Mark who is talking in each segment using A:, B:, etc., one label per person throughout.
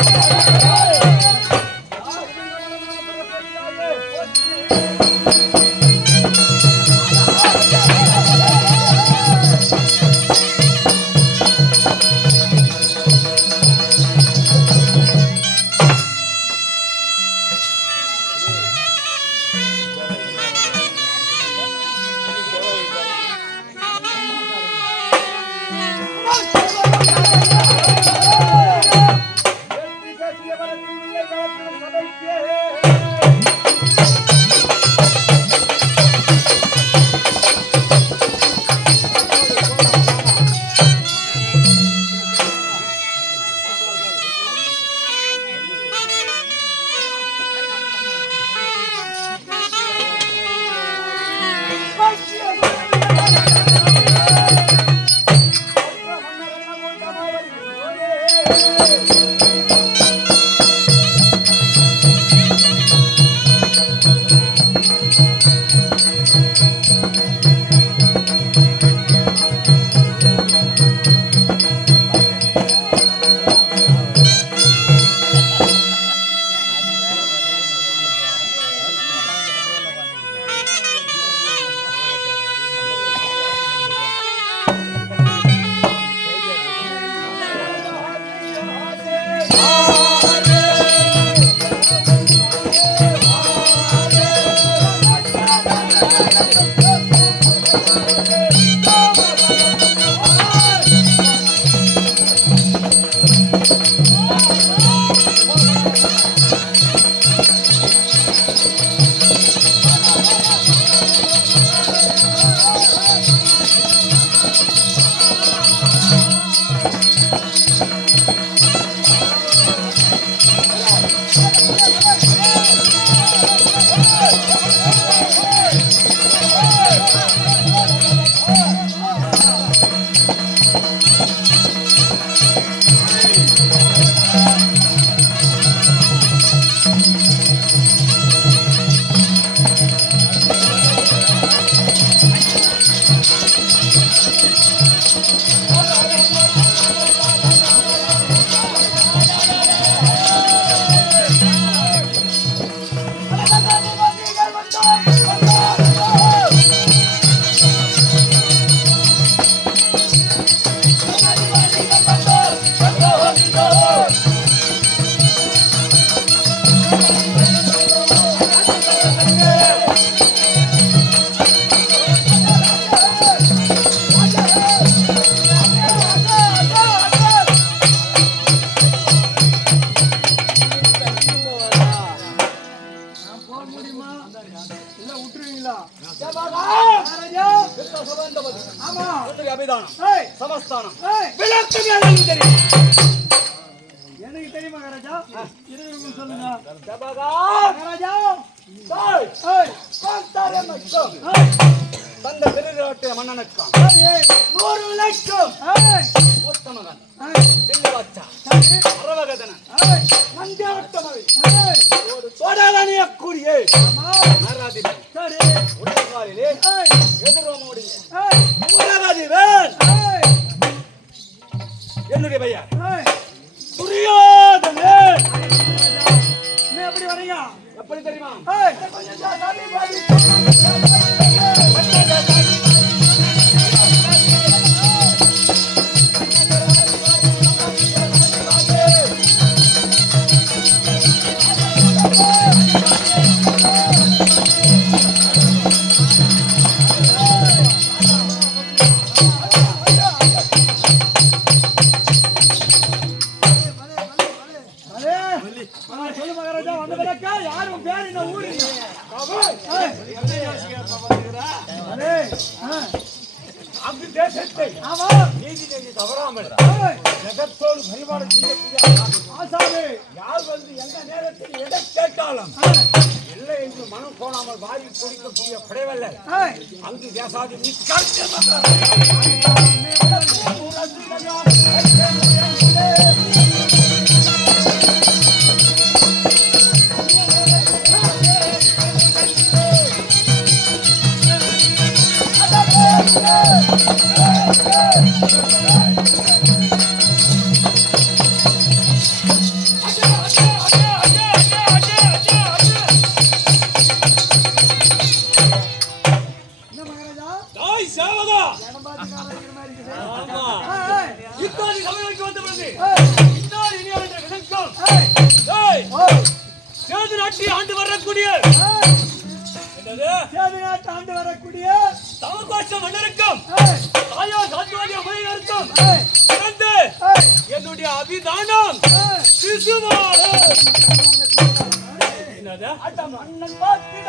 A: Thank
B: you.
A: சமஸ்தானம். விளக்கு எனக்கு தெரியும்
B: எனக்கு தெரியுமா ராஜா இருக்கிறவங்க சொல்லுங்க. ராஜா
A: தந்த திருநாட்டு மன்னனுக்கும் நூறு லட்சம். மூத்த மகன்
B: லிங்கவாச்சா
A: அரவகதனன் மஞ்சாவட்ட
B: மகன்
A: ஒரு
B: தொடரணிய
A: கூடிய
B: நராதிபன்
A: உடற்காலிலே எதிரோமோடிய உலகதிபன் என்னுடைய பையன். துரியோதனே.
B: எப்படி வரீங்க
A: எப்படி தெரியுமா?
B: அண்ணன் பார்த்திட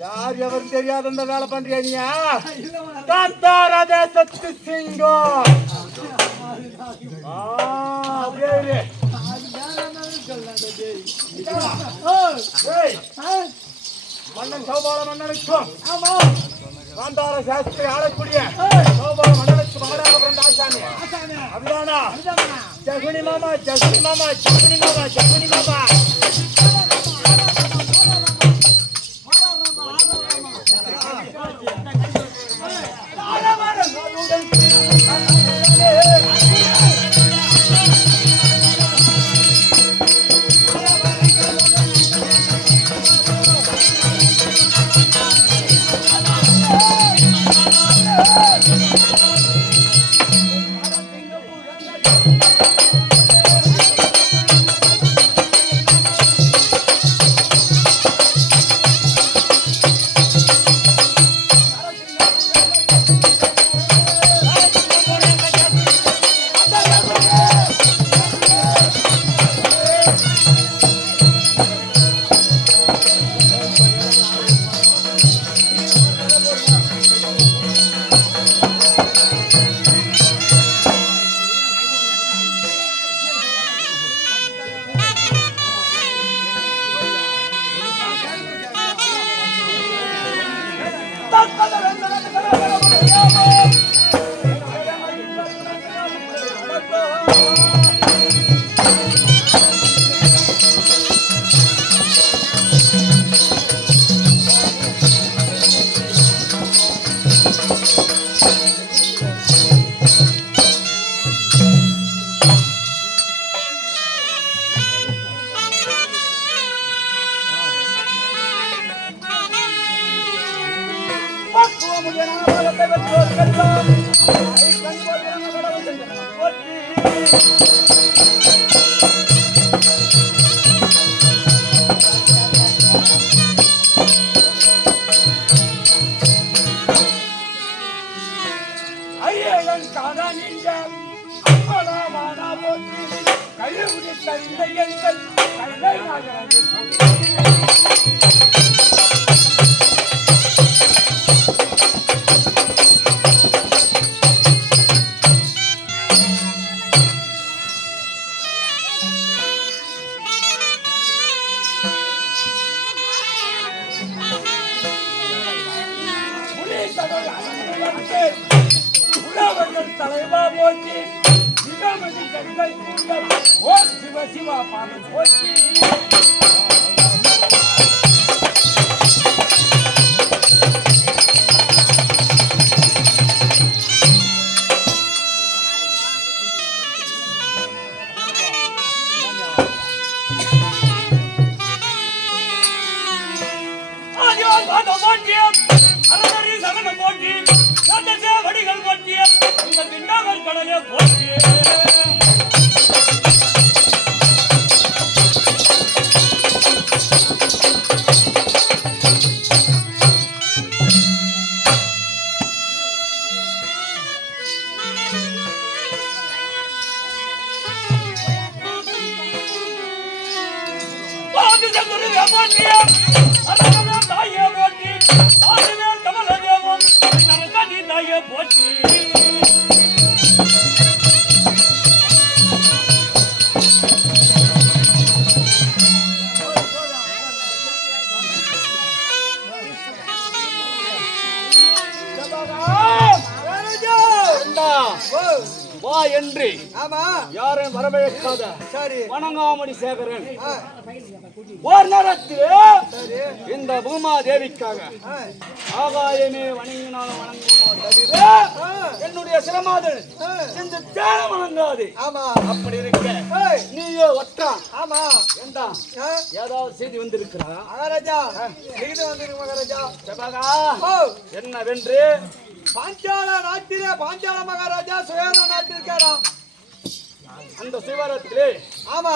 A: யார் எவரும் தெரியாத அந்த வேலை பண்றியா நீயா? காந்தாரா தேசத்து சிங்கம். மன்னன் சௌபால மன்னனுக்கும். காந்தார சாஸ்திரி ஆளக்கூடிய சௌபால மன்னனுக்கு மகனாக பிறந்த ஆசாமி.
B: அதுதானா?
A: ஜகுனி மாமா ஜகுனி மாமா ஜகுனி மாமா ஜகுனி மாமா.
B: நாகத்தை பெற்றோர்க்கெல்லாம் உலகங்கள் தலைவா போற்றி சிவமதி கண்கள் கூட்டம் ஓ சிவ சிவா பாதம் போற்றி
A: சேகரன். ஒரு நேரத்திலே இந்த பூமா தேவிக்காக ஆகாயமே வணங்கினாலும் வணங்குமோ தவிர என்னுடைய சிரமாதல்
B: ஆ.
A: இந்த தேன வணங்காது.
B: ஆமா.
A: அப்படி இருக்க நீயோ ஒட்டான்
B: ஆமா.
A: ஏண்டா? ஏதாவது செய்தி வந்திருக்கிறா?
B: மகாராஜா. இது வந்திருக்கு மகாராஜா.
A: செபகா என்னவென்று?
B: பாஞ்சால நாட்டிலே பாஞ்சால மகாராஜா சுயன நாட்டிருக்காராம்
A: அந்த சிவரத்திலே
B: ஆமா.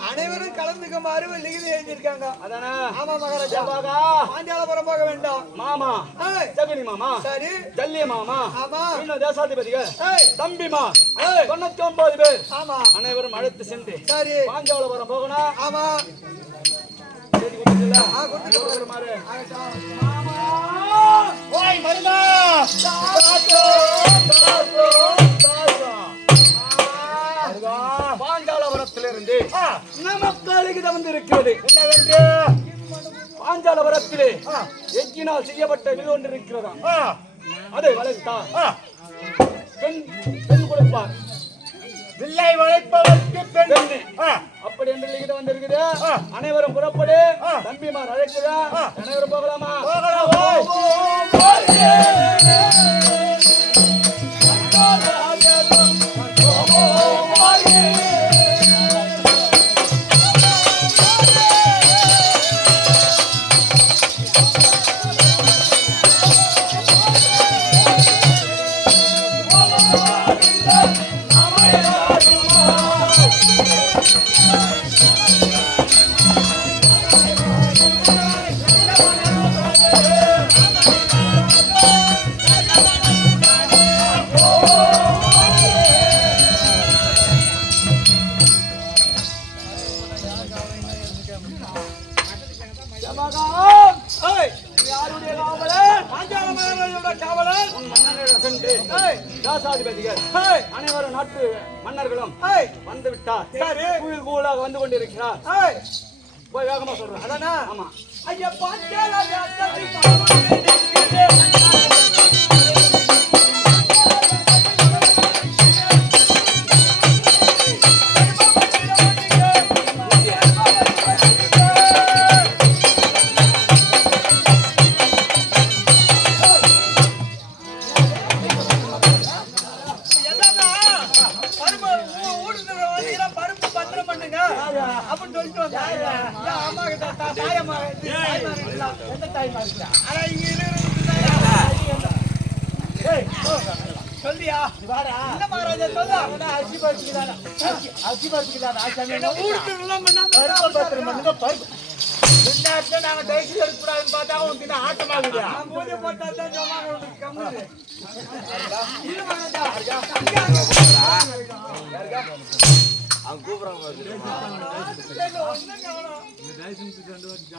B: அனைவரும் கலந்துக்குமாறு லிகிதி எழுதியிருக்காங்க
A: அதானே?
B: ஆமா மகாராஜா.
A: செபகா
B: பாஞ்சாலபுரம் போக வேண்டாம்.
A: மாமா ஜெகனி மாமா
B: சரி.
A: ஜல்லிய மாமா
B: ஆமா.
A: இன்னும் தேசாதிபதிகள் தம்பிமா. தொண்ணூத்தி ஒன்பது பேர்.
B: ஆமா.
A: அனைவரும் அழைத்து சென்று
B: சரி.
A: பாஞ்சாலபுரம் போகணும்.
B: ஆமா.
A: கொடுத்துல. வருமாறு
B: ஆகட்டும்.
A: ஓய் மருதா பாஞ்சாலபுரத்திலிருந்து நமக்கு அழுகித வந்திருக்கிறது என்னவென்று? பாஞ்சாலபுரத்திலே எக்கினால் செய்யப்பட்ட வில் ஒன்று இருக்கிறதா அதை வளைத்தார். பெண் பெண் கொடுப்பார்.
C: வில்லை வளைப்பவர்க்கு பெண்.
A: அப்படி என்று லிகித வந்திருக்குது. அனைவரும் புறப்படு. தம்பிமார் அழைக்கிறா அனைவரும் போகலாமா? ஜமகாம்.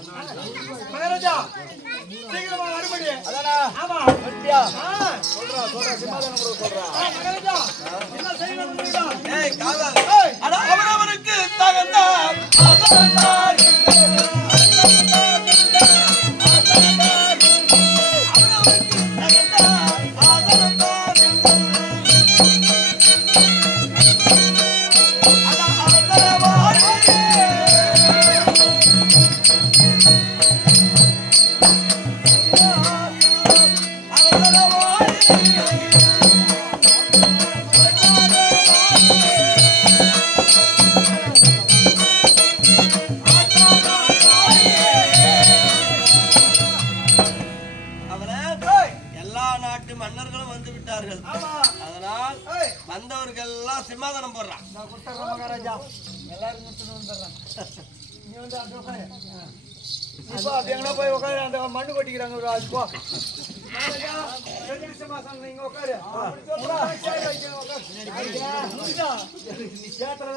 B: மகாராஜா சீக்கிரமா மறுபடி
A: அதானா?
B: ஆமா
A: சொல்றா, சொல்றா, சிம்மாசனம் கூட சொல்றா.
B: மகாராஜா என்ன செய்யணும்?
D: ஏய் அட அவரவருக்கு தகுந்த ஆசானார் நாட்டு மன்னர்களும் வந்து விட்டார்கள்.
B: ஆமா.
D: அதனால் வந்தவர்கள் எல்லாம் சிம்மாதனம் போடுறான்.
B: மகாராஜா எல்லாரும் நீ வந்து
A: அது போய் உட்காரு, அந்த மண்ணு கொட்டிக்கிறாங்க ஒரு ஆள். போ.
B: நீங்க.
A: நீ சேத்துல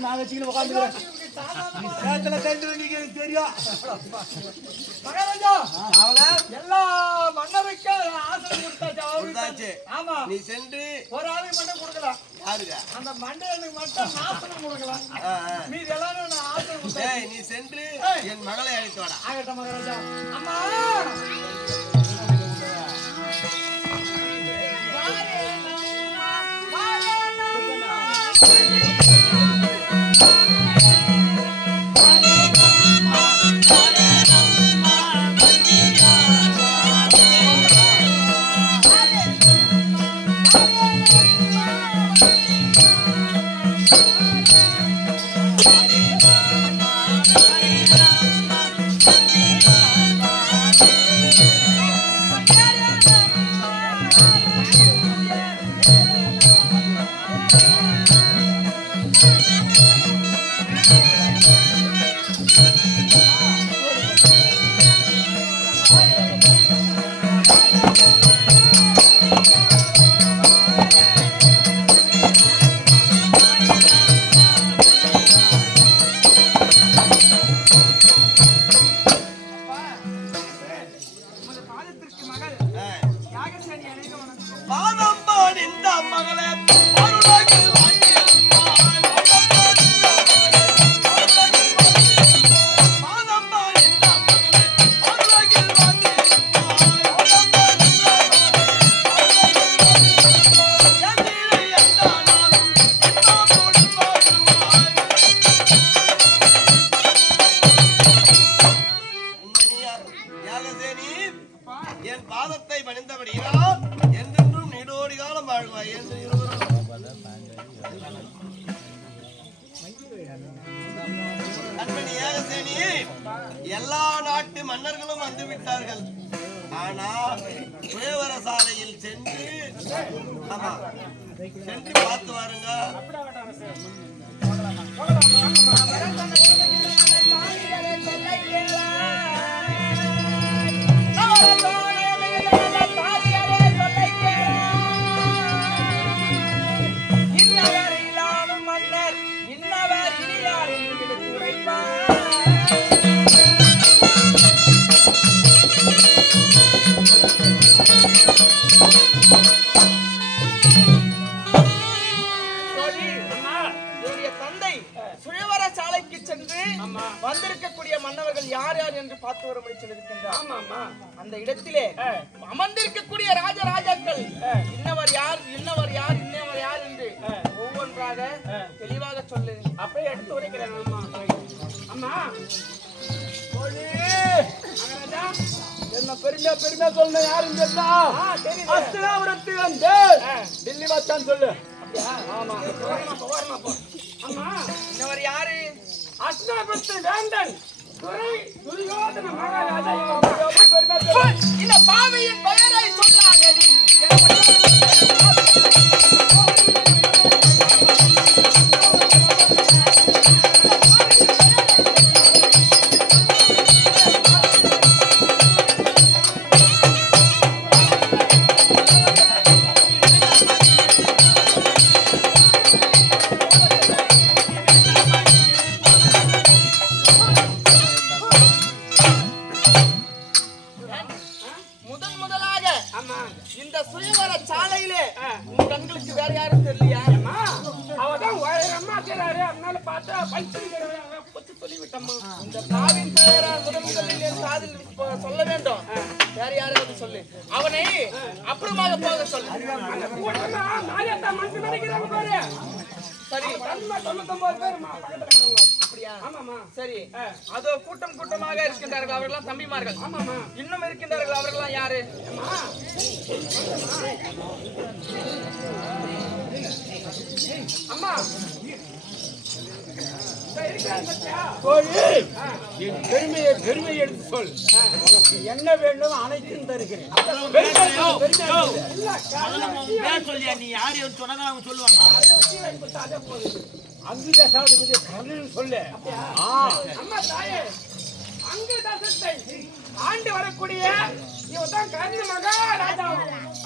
A: நான் வச்சுக்கின்னு உட்காந்துக்கிறேன். நீ சேத்துல தள்ளிடுவ இன்னைக்கு எனக்கு தெரியும்.
B: மகாராஜா எல்லா மன்னருக்கும் ஆசனம் கொடுத்தாச்சு. ஆமா.
D: நீ சென்று
B: ஒரு ஆளுக்கு மட்டும் கொடுக்கலாம்.
D: யாருங்க?
B: அந்த மண்டையனுக்கு மட்டும் நாசனம் கொடுக்கலாம். மீதி எல்லாரும் நான் ஆசனம் கொடுத்தேன்
D: நீ சென்று என் மகளை அழைத்து வாடா.
B: ஆகட்டும் மகாராஜா. அம்மா!
D: எல்லா நாட்டு மன்னர்களும் வந்து விட்டார்கள். ஆனால் சுயவர சாலையில் சென்று ஆமா சென்று பார்த்து வாருங்க.
E: என்னுடைய தந்தை சுயவர சாலைக்கு சென்று வந்திருக்கக்கூடிய மன்னவர்கள் யார் யார் என்று பார்த்து வரும்படி சொல்லியிருக்கின்றார் அந்த இடத்திலே அமர்ந்திருக்கக்கூடிய ராஜராஜாக்கள் இன்னவர் யார் இன்னவர் யார் இன்னவர் யார் என்று ஒவ்வொன்றாக தெளிவாக சொல்லு
B: அப்படியே எடுத்து உரைக்கிறேன் அம்மா
A: என்ன பெருமையா பெருமையா சொல்லணும் யாருன்னு தெரியுமா?
B: ஆ தெரியுது
A: அஸ்தினாபுரத்து வந்து டில்லி வாச்சான்னு சொல்லு
B: ஆமா அம்மா
E: இன்னவர் யாரு?
B: அஸ்னாபுரத்து வேந்தன்
F: துரை- துரியோதன மகாராஜா
E: இந்த பாவியின் பெயரை சொல்லாதடி.
F: கூட்டம்
E: கூட்டமாக இருக்கின்றார்கள் அவர்கள்லாம் தம்பிமார்கள்.
F: ஆமாமா
E: இன்னும் இருக்கின்றார்கள் அவர்கள்லாம் யாரு?
F: அம்மா?
C: என் பெருமையை பெருமை எடுத்து சொல். உனக்கு என்ன வேண்டும் அனைத்தும் தருகிறேன்.
G: சொல்லியா நீ? யார் யார் சொன்னா
C: கர்ணன் சொல்லு ஆ
F: அம்மா தாயே தசத்தை ஆண்டு வரக்கூடிய இவன் தான் கர்ண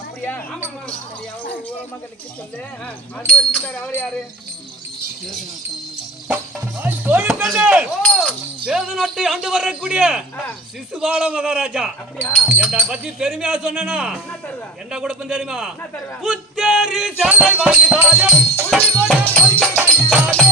E: அப்படியா
F: ஆமாமா
E: சரி அவர் ஒரு மகனுக்கு சொல்லு அது அவர் யாரு
A: ஆண்டு வரக்கூடிய சிசுபால மகாராஜா என்ன பத்தி பெருமையா சொன்னா
F: என்ன
A: கொடுப்பேன் தெரியுமா புத்தேரி சேலை வாங்கிதாலே Bye.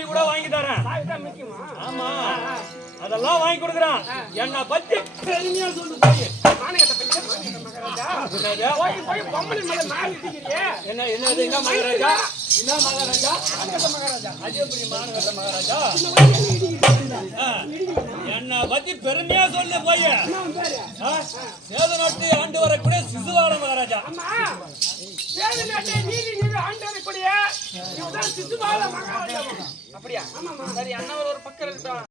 A: சாவி கூட வாங்கி தரேன். ஆமா. அதெல்லாம் வாங்கி கொடுக்குறான். என்ன பத்தி பெருமையா சொல்லு
F: மகாராஜா
A: என்ன என்னது? என்ன மகாராஜா? என்ன மகாராஜா?
F: மகாராஜா?
A: எப்படி மானகட்ட மகாராஜா? ஆ, பத்தி பெருமையா சொல்லு போய்.
F: அவன் பேரு
A: நாட்டு ஆண்டு வரக்கூடிய சிசுவான மகாராஜா.
F: அம்மா சேது நாட்டை நீதி நீதி ஆண்டு வரக்கூடிய இவதான் சிசுபால மகாராஜா.
E: அப்படியா? சரி அண்ணாவர் ஒரு பக்கம் இருக்கட்டும்